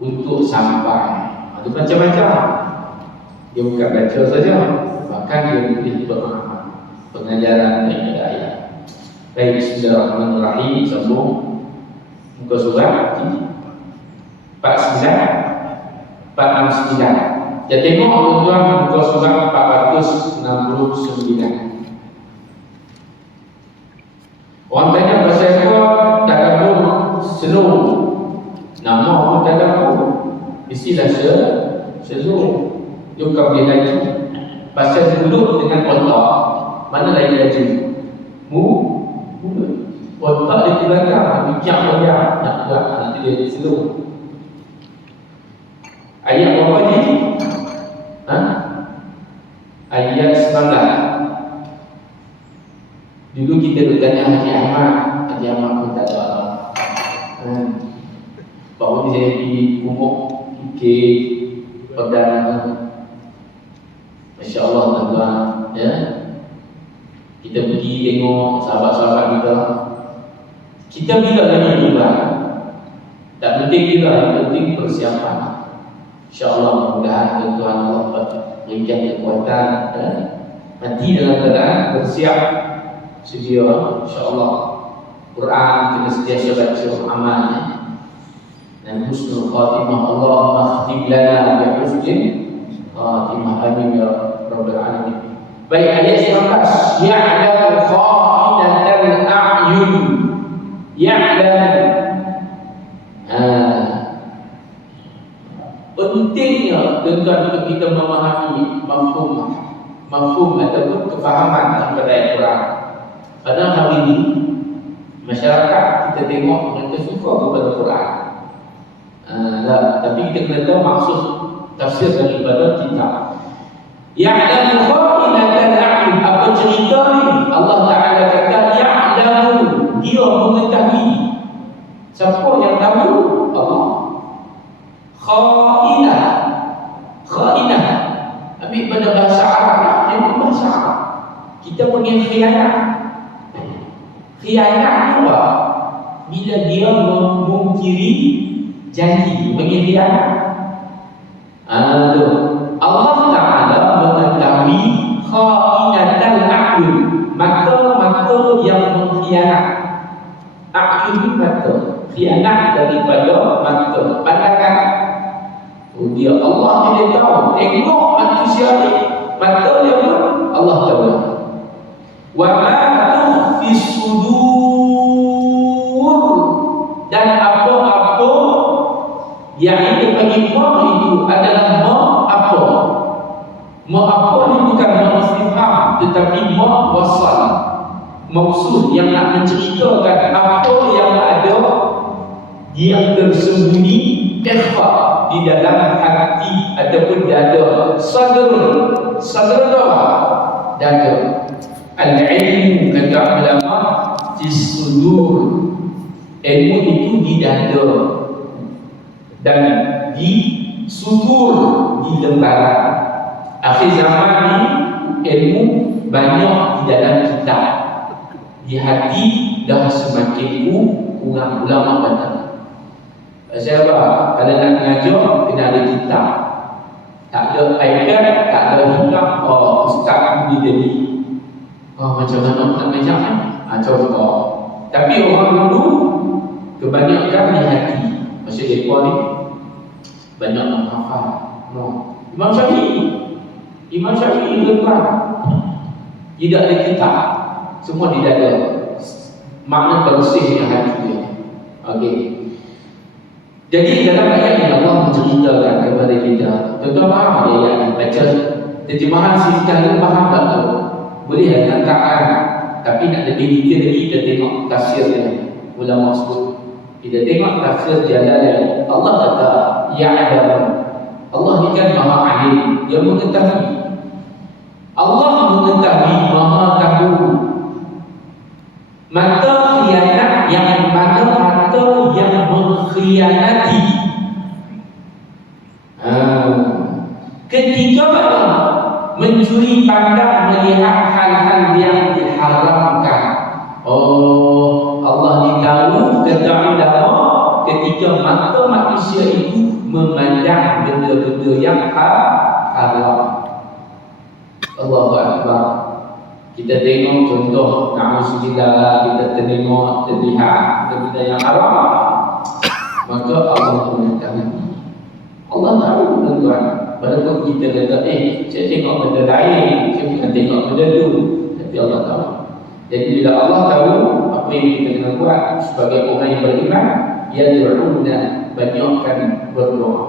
untuk sampai. Itu macam-macam. Dia bukan baca saja, bahkan dia boleh beramal pengajaran daripada ayat. Baik, bismillahirrahmanirrahim. Sambung muka surat 49 469. Kita tengok tuan-tuan muka surat 469. Orang tanya pasal apa tadabbur slow. Nama pun tadabbur. Istilah slow. Dia bukan boleh laju. Pasal duduk dengan otak, mana lagi laju? Mulut. Otak dia di belakang, bijak dia nak buat, nanti dia slow. Ayat berapa ni? Ayat 19. Dulu kita duk tanya Haji Ahmad pun tak ada. Baru dia pergi kumuk fikir perdana. Masya Allah tuan-tuan, ya. Kita pergi tengok sahabat-sahabat kita. Kita bila lagi juga. Tak penting juga, yang penting persiapan. InsyaAllah mudah-mudahan tuan-tuan Allah berikan kekuatan, ya. Nanti dalam keadaan bersiap sedia, insyaAllah. Quran kena sentiasa baca amalnya. Dan husnul khatimah, Allah makhtim lana bi husnil khatimah. Amin ya rabbal alamin. Baik, ayat 19. Ya'lamu kha'inatal a'yun. Ya'lamu. Pentingnya tuan-tuan untuk kita memahami mafhum ataupun kefahaman daripada ayat Quran. Pada hari ini masyarakat kita tengok mereka suka kepada Quran. Tapi kita kena tahu maksud tafsir daripada kitab. Ya'lamu kha'inatal a'yun. Apa cerita ni? Allah Ta'ala kata ya'lamu, dia mengetahui. Siapa yang tahu? Allah. Kha'inah. Ambil pada bahasa Arab, dia pun bahasa Arab. Kita punya khianat. Khianat ni apa? Bila dia memungkiri janji, mengkhianat. Allah Ta'ala mengetahui kha'inatal a'yun, mata-mata yang mengkhianat. A'yun mata, khianat daripada mata, pandangan. Dia Allah dia tahu, tengok manusia ni, mata dia pun Allah tahu. Wa ma tukhfi sudur, dan apa-apa yang dia panggil ma itu adalah ma apa. Ma apa ni bukan ma istifham, tetapi ma wasal, maksud yang nak menceritakan apa yang ada, yang tersembunyi, ikhfa di dalam hati ataupun dada. Sadr dada. Al-ilmu kata ulama fi sudur, ilmu itu di dada dan di sudur, di lembaran. Akhir zaman ni ilmu banyak di dalam kitab, di hati dah semakin kurang. Ulama kata pasal apa? Kalau nak mengajar kena ada kitab. Tak ada iPad, tak ada kitab, ustaz ni jadi macam mana nak mengajar kan? Contoh. Tapi orang dulu kebanyakan di hati. Maksud mereka ni banyak menghafal. Imam Syafi'i lepas tidak ada kitab, semua di dada. Makna bersihnya hati dia. Okey. Jadi dalam ayat ini Allah menceritakan kepada kita. Tuan-tuan faham ayat ini? Baca terjemahan singkat faham tak tu? Boleh tangkapan. Tapi nak lebih detail lagi, kita tengok tafsir dia. Ulama sebut. Kita tengok tafsir Jalalain. Allah kata ya'lamu. Allah ni kan Maha Alim, dia mengetahui. Allah mengetahui, Maha tahu. Mata khianat yang mana mata yang mengkhianati. Ketika mencuri pandang melihat hal-hal yang diharamkan. Allah ni tahu, kata ulama, ketika mata manusia itu memandang benda-benda yang haram. Allahu Akbar. Kita tengok contoh, na'udzubillah, kita terlihat benda yang haram, maka Allah mengetahui. Allah tahu tuan-tuan. Walaupun kita kata, saya tengok benda lain, saya bukan tengok benda tu, tapi Allah tahu. Jadi bila Allah tahu apa yang kita kena buat sebagai orang yang beriman, yad'una, banyakkan berdoa.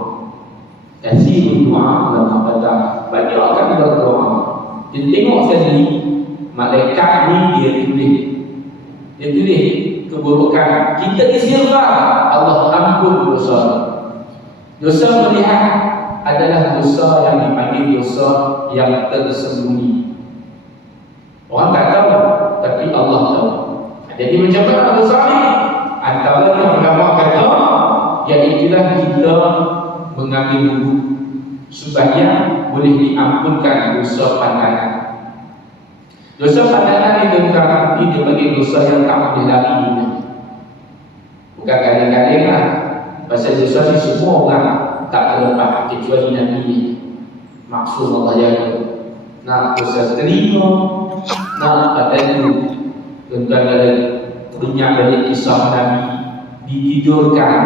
Kasih doa dalam kata, banyakkan berdoa. Jadi tengok sekali, malaikat ni dia tulis keburukan. Kita istighfar, Allah ampun dosa. Dosa melihat adalah dosa yang dipanggil dosa yang tersembunyi. Orang tak tahu, tapi Allah tahu. Jadi macam mana dosa ni? Antara yang ulama kata, iaitulah kita mengambil wudu supaya boleh diampunkan dosa pandangan. Dosa pandangan itu bukan dia bagi dosa yang tak boleh lari. Bukan kadang-kadang lah. Pasal dosa ni semua orang tak terlepas kecuali Nabi. Maksud Allah jaga. Nak dosa terima, nak kata itu. Tuan-tuan ada teringat dari kisah Nabi ditidurkan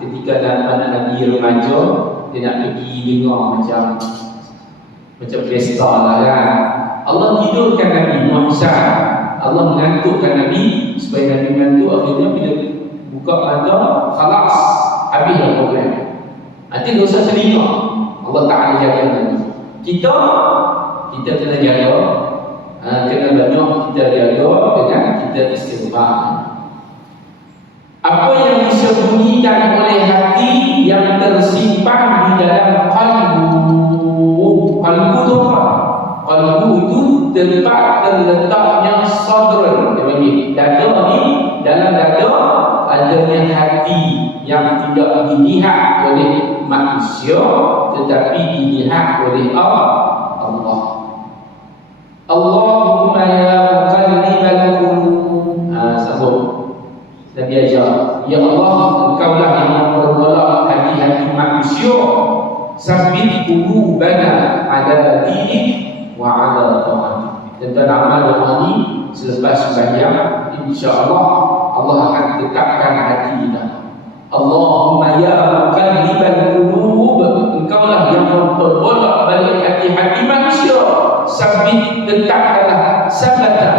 ketika Nabi remaja, dia nak pergi dengar macam pesta lah kan. Allah tidurkan Nabi Muhammad. Allah mengantukkan Nabi supaya Nabi mengantuk. Akhirnya bila buka mata, khalas, habislah program. Nanti dosa telinga. Allah Ta'ala jaga Nabi. Kita kena jaga, kena banyak kita jaga dengan kita istighfar. Apa yang disembunyikan oleh hati yang tersimpan di dalam qalbu. Qalbu itu apa? Qalbu itu tempat terletaknya sadr. Dia bagi dada ni, dalam dada adanya hati yang tidak dilihat oleh manusia tetapi dilihat oleh Allah. Allahumma ya muqallibal qulub. Sambung. Nabi ajar, ya Allah, Engkaulah yang memperbolak hati-hati manusia. Sabbit qulubana ala dinik wa ala ta'atik. Tentang amal doa ini selepas sembahyang, insya-Allah Allah akan tetapkan hati kita. Allahumma ya muqallibal qulub, Engkaulah yang memperbolak balik hati-hati manusia. Sabbit, tetapkanlah. Sabata,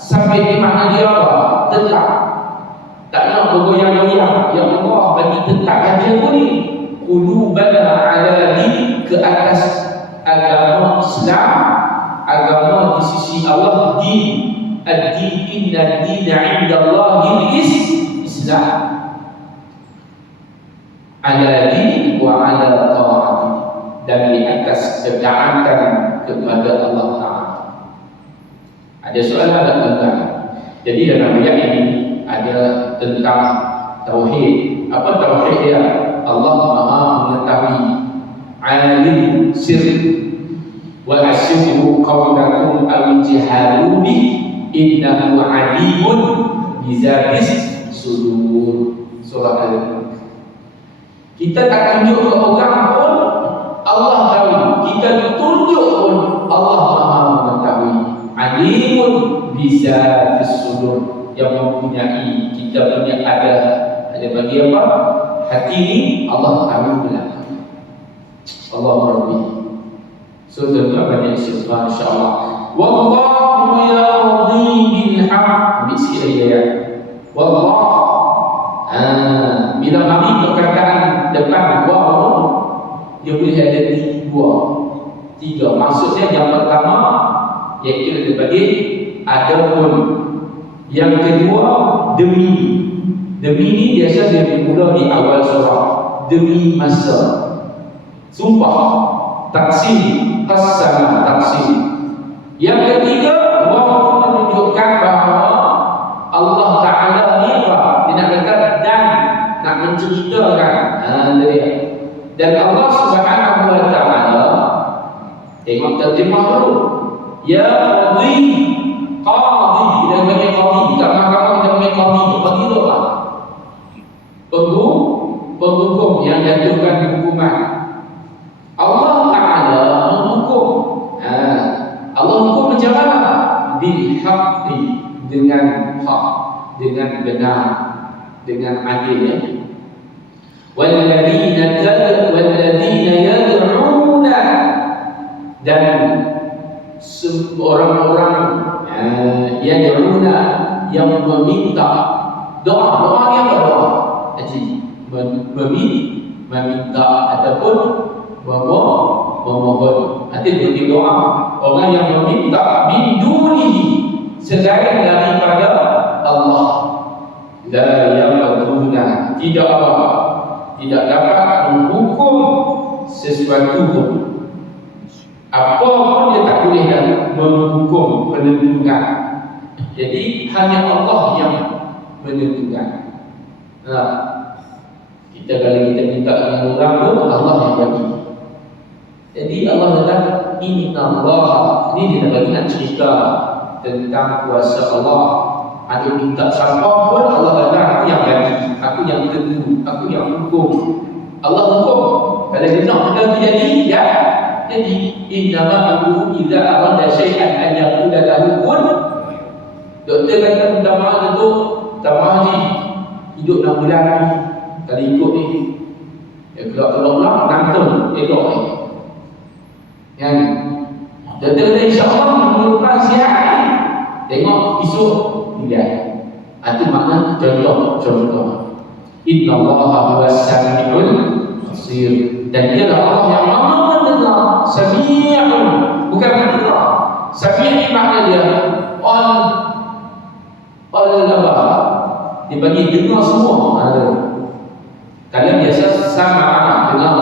sabbit di makna dia apa? Tetap. Tak nak bergoyang-goyang. Ya Allah, bagi tetap hati aku ni. Qulubana ala din, ke atas agama Islam, agama di sisi Allah, din. Ad-din, inna ad-dina 'inda Allahi Islam. Ala din wa ala ta'ati, dan di atas ketaatan kepada Allah Ta'ala. Ada soalan tak tuan-tuan? Jadi dalam ayat ini ada tentang tauhid. Apa tauhid dia? Allah Maha mengetahui. Alim sir wa asyuru qawlakum aw jahalu bi innahu alimun bizatis sudur. Surah Al-Mulk. Kita tak tunjuk ke orang pun Allah tahu. Kita tunjuk pun Allah Maha mengetahui. Alimun bizatis sudur, yang mempunyai, kita punya ada bagi apa? Hati ini Allah tahu belakang. Allah Rabbi. So tuan-tuan banyak istighfar insya-Allah. Wallahu yadhi bil haqq. Ambil sikit lagi ayat. Wallah. Bila kami perkataan depan waw, dia boleh ada tiga. Maksudnya yang pertama iaitu dia bagi adapun. Yang kedua, demi. Demi ni biasa dia dimula di awal surah. Demi masa. Sumpah. Taksim. Qasama. Taksim. Yang ketiga, wahyu menunjukkan bahawa Allah Ta'ala ni apa? Dia nak kata dan nak menceritakan. Dan Allah Subhanahu Wa Ta'ala, tengok terjemah dulu. Ya Qadhi. Qadhi. Kita panggil Qadhi. Kat mahkamah kita panggil Qadhi. Qadhi tu apa? Penghukum yang jatuhkan hukuman. Allah Ta'ala menghukum. Allah hukum macam mana? Bil haqqi, dengan hak, dengan benar, dengan adil, ya. Walladzina yad'una, dan orang-orang yad'una yang meminta doa yang berdoa, meminta ataupun memohon. Artinya doa orang yang meminta min dunihi, selain daripada Allah, la yaqduna, tidak dapat menghukum sesuatu pun. Apa pun dia tak boleh dah menghukum, menentukan. Jadi hanya Allah yang menentukan. Kita kalau kita minta dengan orang pun Allah yang bagi. Jadi Allah kata inna Allah, ini dia bagi nak cerita tentang kuasa Allah. Ada minta siapa pun Allah kata aku yang bagi, aku yang tentu, aku yang hukum. Allah hukum. Kalau dia nak benda tu jadi, ya. Jadi innama amruhu idza arada syai'an an yaqula lahu kun. Doktor kata minta maaf tu, minta maaf ni, hidup 6 bulan ni, kalau ikut ni, kalau nonton, elok ni. Yang doktor kata insyaAllah memerlukan sihat. Tengok esok lihat. Itu makna contoh. Inna Allaha huwas sami'ul basir. Dan dia adalah Allah yang maha mendengar. Sami'un, bukan mendengar. Sami' makna dia dia bagi dengar semua. Kalau biasa sama dengar.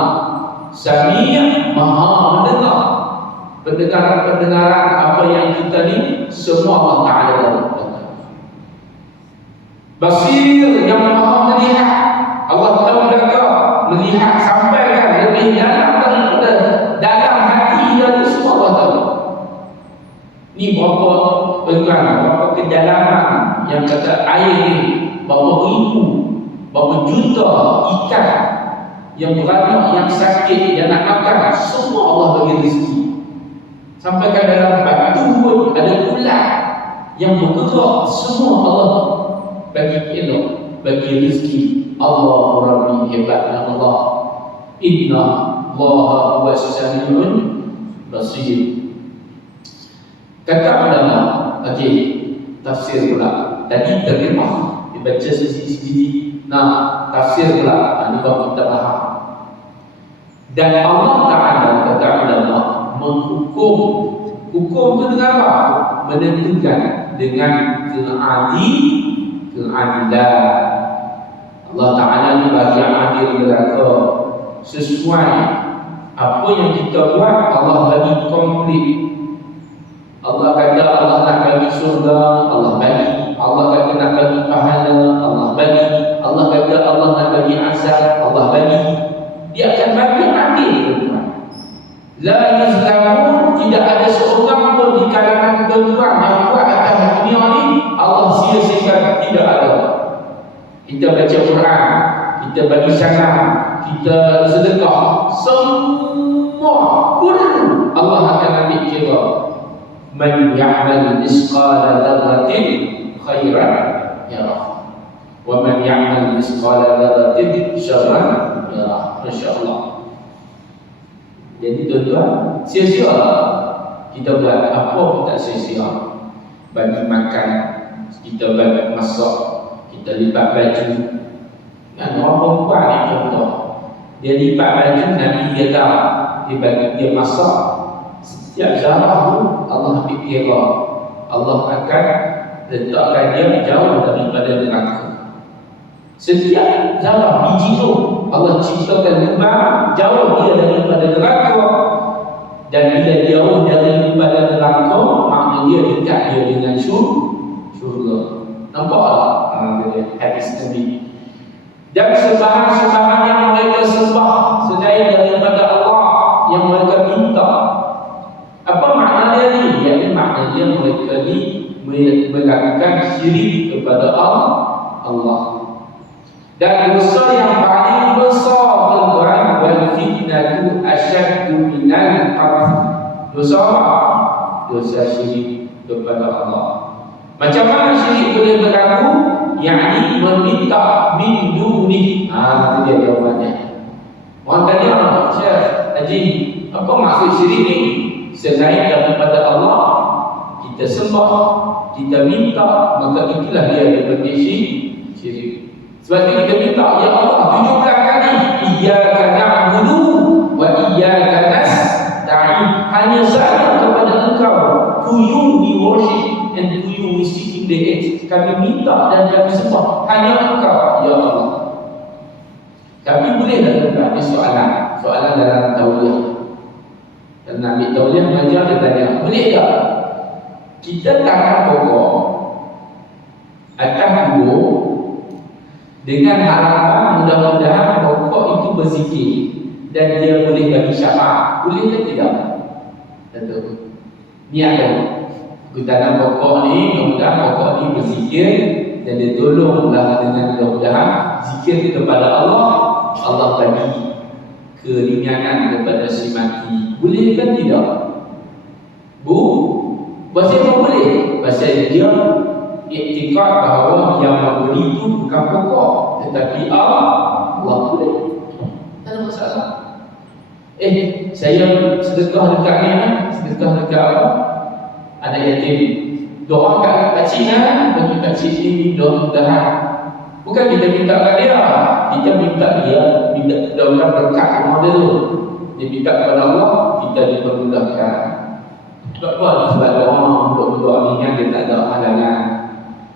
Sami' maha mendengar. Pendengaran apa yang kita ni semua Allah Ta'ala tahu. Basir, yang maha melihat. Allah tahu mereka melihat sampai kan lebih dalam daripada dalam hati dan semua Allah tahu. Ni berapa kedalaman yang kata air ni, berapa ribu, berapa juta ikan yang beranak, yang sakit, yang nak makan, semua Allah bagi rezeki. Sampai ke dalam batu pun ada ulat yang bergerak, semua Allah bagi elok, bagi rezeki. Allah Rabbi, hebatnya Allah. Inna Allaha huwas sami'un basir. Kata ulama, okey, tafsir pula. Tadi terjemah, dibaca sisi-sisi. Tafsir pula. Ini baru kita faham. Dan Allah Ta'ala, kata ulama, menghukum. Hukum itu dengan apa? Menentukan dengan keadilan. Allah Ta'ala ni bagi adil berlaku sesuai apa yang kita buat. Allah bagi komplit. Allah kata Allah nak bagi surga, Allah bagi. Allah kata nak bagi pahala, Allah bagi. Allah kata Allah nak bagi azab, Allah bagi. Dia akan bagi adil. La yuzlamun, tidak ada seorang pun di kalangan tuan yang buat atas dunia ni Allah sia-siakan, tidak ada. Kita baca Quran, kita bagi salam, kita sedekah, semua pun Allah akan ambil kira. Man ya'mal misqala dzarratin khairan yarah, wa man ya'mal misqala dzarratin syarran yarah. Masya-Allah. Jadi tuan-tuan, sia-sia kita buat apa pun tak sia-sia. Bagi makan, kita bagi masak, kita lipat baju. Kan orang perempuan ni contoh, dia lipat baju, Nabi dia tahu, dia bagi, dia masak. Setiap zarah tu Allah ambil kira. Allah akan letakkan dia jauh daripada neraka. Setiap zarah biji tu Allah ciptakan lubang jauh dia daripada neraka. Dan bila jauh daripada neraka, maknanya dia dekat dia dengan syurga. Nampak tak? Hadis Nabi. Dan sembahan-sembahan yang mereka sembah selain daripada Allah, yang mereka minta, apa makna dia ni? Iaitu makna dia mereka ni melakukan syirik kepada Allah. Dan dosa yang paling besar Dosa apa? Dosa syirik kepada Allah. Macam mana syirik boleh berlaku? Yakni meminta min duni. Itu dia jawapannya. Orang tanya, Syekh Haji, apa maksud syirik ni? Selain daripada Allah, kita sembah, kita minta, maka itulah dia daripada syirik. Sebab itu kita minta, ya Allah, 17 kali, iyyaka na'budu wa iyyaka nasta'in. Hanya saja kepada Engkau who you we worship and who you we seeking the aid. Kami minta dan kami sembah hanya Engkau, ya Allah. Tapi boleh tak tuan? Ini soalan dalam tauliah. Dan Nabi tauliah mengajar dia tanya, boleh tak kita tanam pokok atas kubur dengan harapan mudah-mudahan pokok itu berzikir dan dia boleh bagi syafaat? Boleh ke tidak? Tentu. Niat tu. Kita tanam pokok ni, mudah-mudahan pokok ni berzikir dan dia tolonglah dengan mudah-mudahan zikir kepada Allah, Allah bagi keringanan kepada si mati. Boleh kan tidak? Pasal apa boleh? Pasal dia iktikad bahawa yang memberi itu bukan pokok, tetapi Allah boleh. Tak ada masalah. Saya sedekah dekat ni, sedekah dekat apa? Ada yatim. Doa kat pakcik bagi pakcik ni doa mudahan. Bukan kita minta kat dia, kita minta dia, minta mudah-mudahan berkat rumah dia tu. Dia minta kepada Allah, kita dipermudahkan. Sebab apa? Sebab orang untuk berdoa ringan dia tak ada halangan.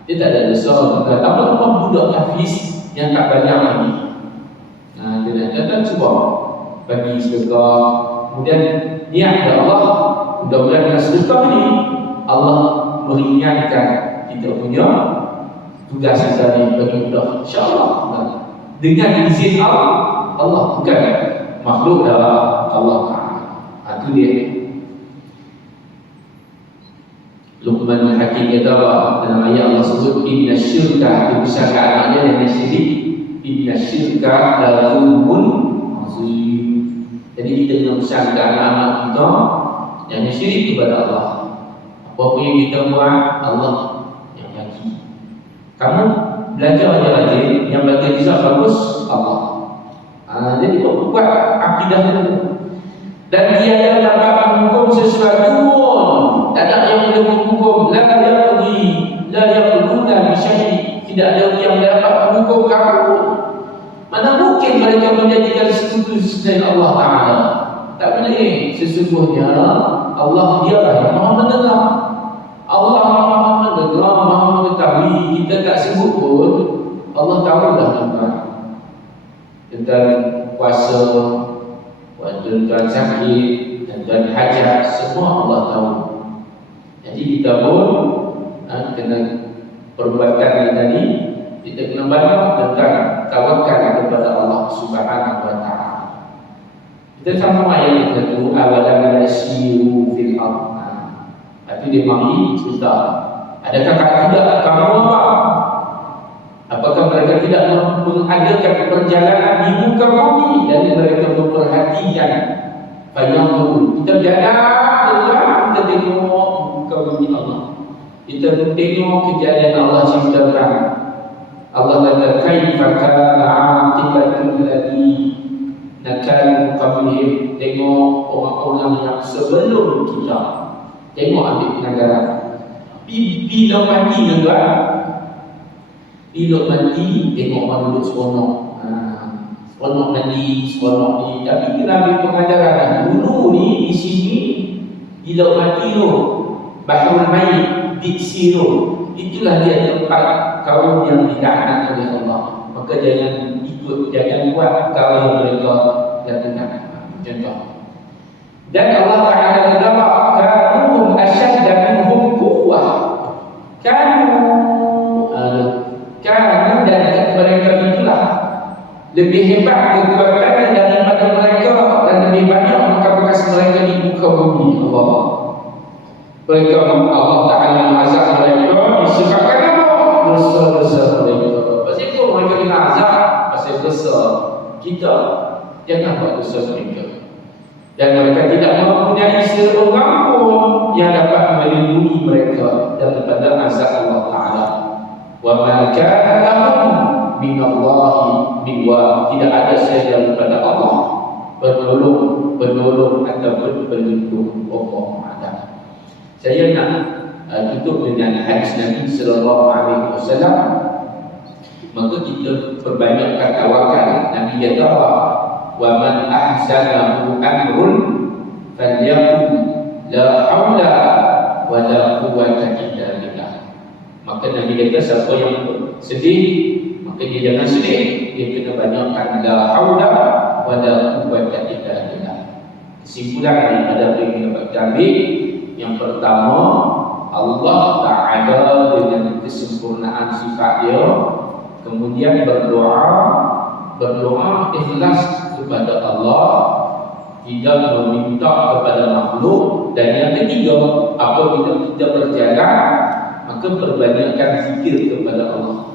Dia tak ada dosa. Tambah orang budak hafiz yang tak banyak lagi. Dia nak datang cuba bagi sedekah. Kemudian niat kepada Allah, mudah-mudahan dengan sedekah ni Allah meringankan kita punya tugas kita ni bagi mudah. InsyaAllah dengan izin Allah bukan makhluk dalam Allah Ta'ala. Itu dia. Luqman Hakim kata apa? Dalam ayat Allah sebut inna syirka, dia besarkan anaknya dengan syirik. Inna syirka la zulmun azim. Jadi kita kena besarkan anak-anak kita yang syirik kepada Allah. Apa yang kita buat, Allah yang bagi. Kamu belajar aja rajin, yang bagi result bagus Allah. Jadi buat akidah itu. Dan dia yang dapat menghukum sesuatu pun tak ada yang boleh menghukum. La yaquluna bi syai'in. Tidak ada yang dapat menghukum kamu. Mana mungkin mereka menjadikan sekutu selain Allah Ta'ala? Tak boleh. Sesungguhnya Allah dialah yang Maha mendengar. Allah Maha mendengar, Maha mengetahui. Kita tak sebut pun Allah tahu dah tentang puasa, tentang sakit, tentang hajat, semua Allah tahu. Jadi kita pun kena perbuatan ni tadi, kita kena banyak tentang tawakal kepada Allah Subhanahu wa Ta'ala. Kita sama ayat itu awalan yasiru fil ardh. Itu dia mari cerita. Adakah tidak kamu apa? Apakah mereka tidak mengadakan perjalanan di muka bumi dan mereka memperhatikan banyak dulu. Kita berjalan, kita tengok muka bumi Allah. Kita tengok kejadian Allah ciptakan. Allah kata kaifa kana 'aqibatul ladzi nakal qablihim. Tengok orang-orang yang sebelum kita. Tengok ambil penagaran. Bila mati tuan, bila mati tengok orang duduk seronok. Seronok mandi, seronok ni. Tapi kita ambil pengajaran dulu ni di sini, bila mati tu bahrul mayit, diksi tu, itulah dia tempat kaum yang dilaknat oleh Allah. Maka jangan ikut, jangan buat perkara yang mereka lakukan. Contoh. Dan Allah Ta'ala kata kanuhum asyadda minhum quwwah. Kanu dan mereka itulah lebih hebat kekuatannya daripada mereka dan lebih banyak maka bekas mereka di muka bumi. Allah Ta'ala mengazab mereka disebabkan apa? Dosa-dosa mereka. Pasal itu mereka kena azab pasal dosa kita. Jangan buat dosa mereka. dan mereka tidak mempunyai seorang pun yang dapat melindungi mereka daripada azab Allah Ta'ala. Wa ma kana lahum minallahi min wa, tidak ada saya daripada Allah penolong ataupun pelindung Allah Ta'ala. Saya nak tutup dengan hadis Nabi sallallahu alaihi wasallam. Maka kita perbanyakkan tawakal. Nabi kata apa? Wa man ahsanahu amrun falyaqul la haula wa la quwwata illa billah. Maka Nabi kata siapa yang sedih, maka dia jangan sedih, dia kena banyakkan la haula wa la quwwata illa billah. Kesimpulan daripada apa yang kita baca yang pertama, Allah Ta'ala dengan kesempurnaan sifat dia, kemudian berdoa ikhlas kepada Allah, tidak meminta kepada makhluk. Dan yang ketiga, apabila kita berjalan, maka perbanyakkan zikir kepada Allah.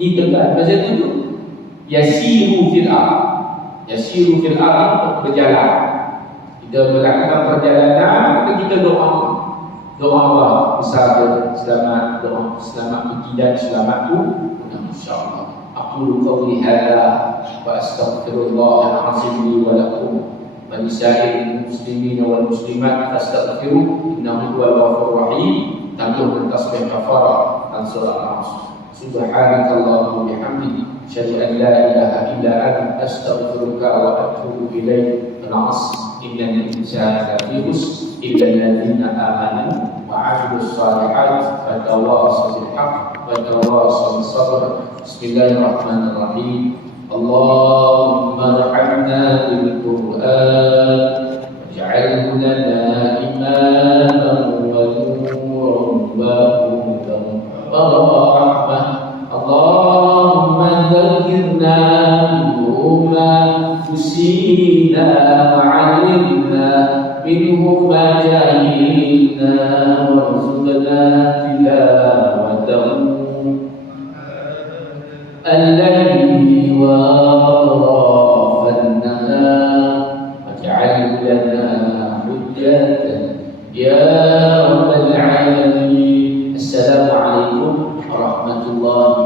Ini tekan pasal itu yasiru fil ardh. Yasiru fil ardh, berjalan. Kita melakukan perjalanan, maka kita doa Allah musafir selamat, doa selamat pergi dan selamat pulang insyaallah. Aqulu qawli hadza wa astaghfirullah al-azim li wa lakum wa li sa'iril muslimin wal muslimat fastaghfiruhu innahu huwal ghafurur rahim. Tangguh tasbih kafarah dan surah Al-Asr. Subhanakallahumma bihamdika asyhadu an la ilaha illa anta astaghfiruka wa atubu ilaik. Al-Asr. Innal insana lafi khusr illa alladziina aamanu wa 'amilus shalihaati wa tawassaw bil haqq wa tawassaw bis sabr. Bismillahirrahmanirrahim. Allahumma arhamna bil Qur'an waj'alhu lana imaman wa nuran wa hudan wa rahmah. Allahumma dhakkirna minhu ma nusina wa 'allimna minhu ma jahilna warzuqna tilawatahu al-layli wa atrafan nahar waj'alhu lana hujjatan ya rabbal alamin. Assalamualaikum warahmatullahi